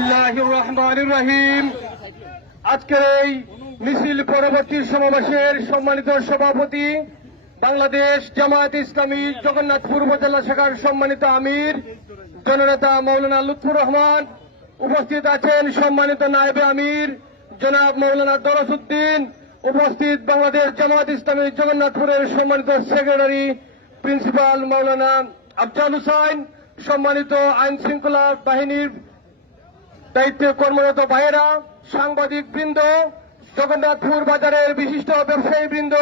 বিসমিল্লাহির রহমানির রহিম। আজকের এই মিছিল পরবর্তী সমাবেশের সম্মানিত সভাপতি, বাংলাদেশ জামায়াতে ইসলামী জগন্নাথপুর উপজেলা শাখার সম্মানিত আমির জননেতা মৌলানা লুৎফুর রহমান, উপস্থিত আছেন সম্মানিত নায়েবে আমির জনাব মৌলানা দরসউদ্দিন, উপস্থিত বাংলাদেশ জামায়াতে ইসলামী জগন্নাথপুরের সম্মানিত সেক্রেটারি প্রিন্সিপাল মৌলানা আফজাল হুসাইন, সম্মানিত আইন শৃঙ্খলা বাহিনীর দায়িত্বে কর্মরত ভাইয়েরা, সাংবাদিক বৃন্দ, জগন্নাথপুর বাজারের বিশিষ্ট ব্যবসায়ী বৃন্দ,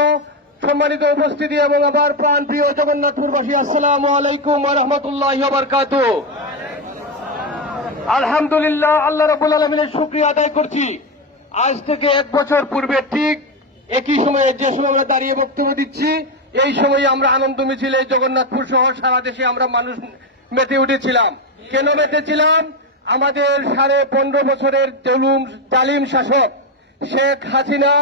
সম্মানিত উপস্থিতি এবং আমার প্রাণ প্রিয় জগন্নাথপুরবাসী, আসসালামু আলাইকুম ওয়া রাহমাতুল্লাহি ওয়া বারাকাতুহু। আলহামদুলিল্লাহ, আল্লাহ রাব্বুল আলামিনের শুকরিয়া আদায় করছি। আজ থেকে 1 বছর পূর্বে ঠিক একই সময়ে যে সময় আমরা দাঁড়িয়ে বক্তব্য দিচ্ছি, এই সময়ে আমরা আনন্দ মিছিলে জগন্নাথপুর সহ সারা দেশে আমরা মানুষ মেতে উঠেছিলাম। কেন মেতেছিলাম? আমাদের 15.5 বছরের জালিম শাসক শেখ হাসিনা,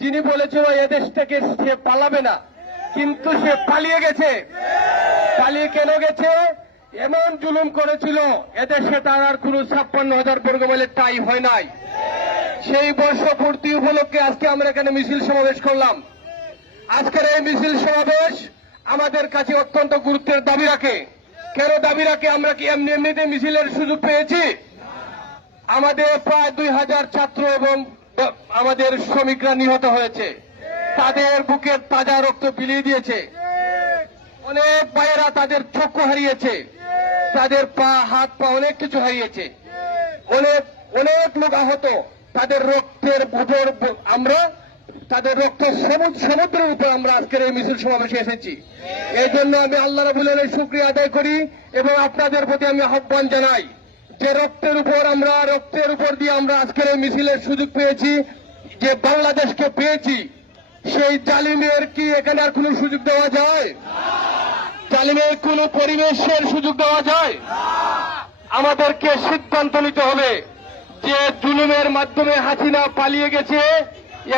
যিনি বলেছিল এদেশ থেকে সে পালাবে না, কিন্তু সে পালিয়ে গেছে। পালিয়ে কেন গেছে? এমন জুলুম করেছিল এদেশে তার আর কোন 56,000 বর্গমাইলের টাই হয় নাই। সেই বর্ষপূর্তি উপলক্ষে আজকে আমরা এখানে মিছিল সমাবেশ করলাম। আজকের এই মিছিল সমাবেশ আমাদের কাছে অত্যন্ত গুরুত্বের দাবি রাখে। কেন দাবি রাখে? আমরা কি এমনিতে মিছিলের সুযোগ পেয়েছি? আমাদের প্রায় 2000 ছাত্র এবং আমাদের শ্রমিকরা নিহত হয়েছে, তাদের বুকের তাজা রক্ত বিলিয়ে দিয়েছে। অনেক ভাইয়েরা তাদের চক্ষু হারিয়েছে, তাদের পা হাত পা অনেক কিছু হারিয়েছে, অনেক লোক আহত। তাদের রক্তের উপর আমরা, তাদের রক্ত সমুদ্রের উপর আমরা আজকের এই মিছিল সমাবেশে এসেছি। এই জন্য আমি আল্লাহ রাব্বুল আলামিনের শুকরিয়া আদায় করি এবং আপনাদের প্রতি আমি আহ্বান জানাই যে রক্তের উপর দিয়ে আমরা আজকের এই মিছিলের সুযোগ পেয়েছি, যে বাংলাদেশকে পেয়েছি। সেই জালিমের কি এখানে আর কোনো সুযোগ দেওয়া যায়? জালিমের কোন পরিবেশের সুযোগ দেওয়া যায়? আমাদেরকে সিদ্ধান্ত নিতে হবে যে জুলুমের মাধ্যমে হাসিনা পালিয়ে গেছে,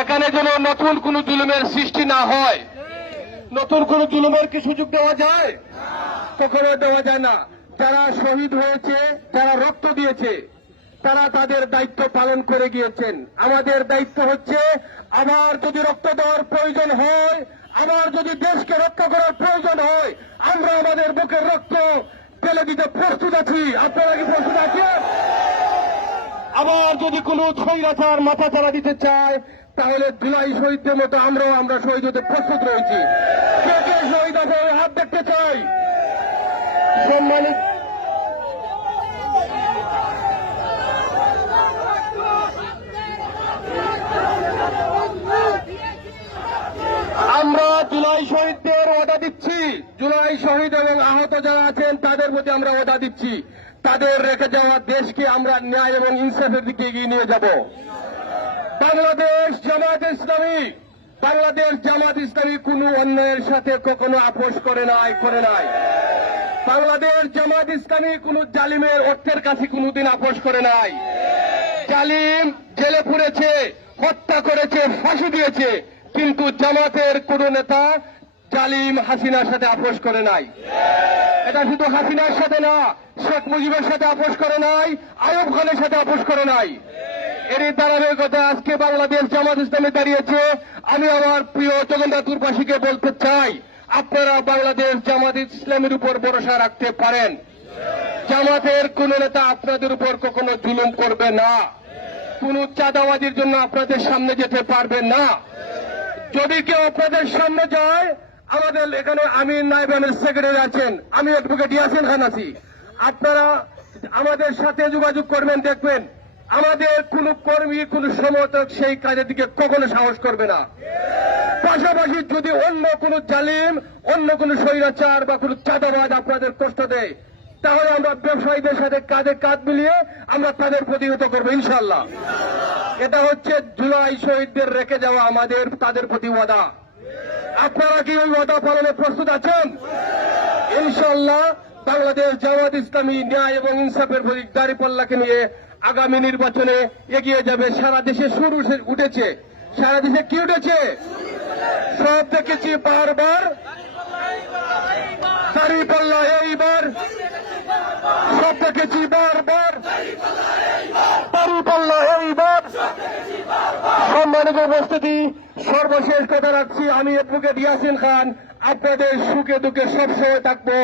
এখানে যেন নতুন কোন জুলুমের সৃষ্টি না হয়। নতুন কোন জুলুমের কি সুযোগ দেওয়া যায়? কখনো দেওয়া যায় না। যারা শহীদ হয়েছে, যারা রক্ত দিয়েছে, তারা তাদের দায়িত্ব পালন করে গিয়েছেন। আমাদের দায়িত্ব হচ্ছে, আবার যদি রক্ত দেওয়ার প্রয়োজন হয়, আবার যদি দেশকে রক্ষা করার প্রয়োজন হয়, আমরা আমাদের বুকের রক্ত ফেলে দিতে প্রস্তুত আছি। আপনারা কি প্রস্তুত আছেন? আবার যদি কোনো স্বৈরাচার মাথা চারা দিতে চায়, তাহলে জুলাই শহীদদের মতো আমরা শহীদ হতে প্রস্তুত রয়েছি। কে কে শহীদ হবে হাত দেখতে চাই। সম্মানিত আমরা জুলাই শহীদদের ওয়াদা দিচ্ছি, জুলাই শহীদ এবং আহত যারা আছেন তাদের প্রতি আমরা ওয়াদা দিচ্ছি, তাদের রেখে যাওয়া দেশকে আমরা ন্যায় এবং ইনসাফের দিকে এগিয়ে নিয়ে যাব। বাংলাদেশ জামায়াতে ইসলামী কোন অন্যায়ের সাথে কখনো আপোষ করে নাই। বাংলাদেশ জামায়াতে ইসলামী কোন জালিমের অর্থের কাছে কোনদিন আপোষ করে নাই। জালিম জেলে পুরেছে, হত্যা করেছে, ফাঁসি দিয়েছে, কিন্তু জামাতের কোন নেতা জালিম হাসিনার সাথে আপোষ করে নাই। এটা শুধু হাসিনার সাথে না, শেখ মুজিবের সাথে আপোষ করে নাই, আইয়ুব খানের সাথে আপোষ করে নাই। এরই ধারাবাহিকতা আজকে বাংলাদেশ জামাত ইসলামী দাঁড়িয়েছে। আমি আমার প্রিয় জগন্নাথপুরবাসীকে বলতে চাই, আপনারা বাংলাদেশ জামাত ইসলামের উপর ভরসা রাখতে পারেন। জামাতের কোন নেতা আপনাদের উপর কখনো জুলুম করবে না, কোন চাঁদাবাজির জন্য আপনাদের সামনে যেতে পারবে না। যদি কেউ আপনাদের সামনে যায়, আমাদের এখানে আমির নায়েব আমির সেক্রেটারি আছেন, আমি অ্যাডভোকেট ইয়াসিন খান আছি, আপনারা আমাদের সাথে যোগাযোগ করবেন। দেখবেন আমাদের কোন কর্মী, কোন সমর্থক সেই কাজের দিকে কখনো সাহস করবে না। পাশাপাশি যদি অন্য কোন জালিম, অন্য কোন স্বৈরাচার বা কোন চাঁদাবাজ আপনাদের কষ্ট দেয়, তাহলে আমরা ব্যবসায়ীদের সাথে কাঁধে কাঁধ মিলিয়ে আমরা তাদের প্রতিহত করবো ইনশাআল্লাহ। এটা হচ্ছে জুলাই শহীদদের রেখে যাওয়া আমাদের তাদের প্রতি ওয়াদা। আপনারা কি ওই ওয়াদা পালনে প্রস্তুত আছেন? ইনশাআল্লাহ বাংলাদেশ জামাত ইসলামী ন্যায় এবং ইনসাফের প্রতীক দাঁড়িপাল্লাকে নিয়ে আগামী নির্বাচনে এগিয়ে যাবে। সারা দেশে সুর উঠেছে। সারা দেশে কি উঠেছে? সব দেখেছি বারবার, দাঁড়িপাল্লা এইবার সব দেখেছি বারবার, দাঁড়িপাল্লা এইবার। সম্মানিত উপস্থিতি, সর্বশেষ কথা রাখছি, আমি অ্যাডভোকেট ইয়াসিন খান আপনাদের সুখে দুঃখে সবসময় থাকবো।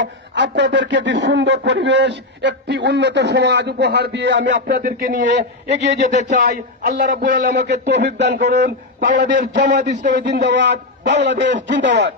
আপনাদেরকে একটি সুন্দর পরিবেশ, একটি উন্নত সমাজ উপহার দিয়ে আমি আপনাদেরকে নিয়ে এগিয়ে যেতে চাই। আল্লাহ রাব্বুল আলামিন আমাকে তৌফিক দান করুন। বাংলাদেশ জামায়াত ইসলামী জিন্দাবাদ, বাংলাদেশ জিন্দাবাদ।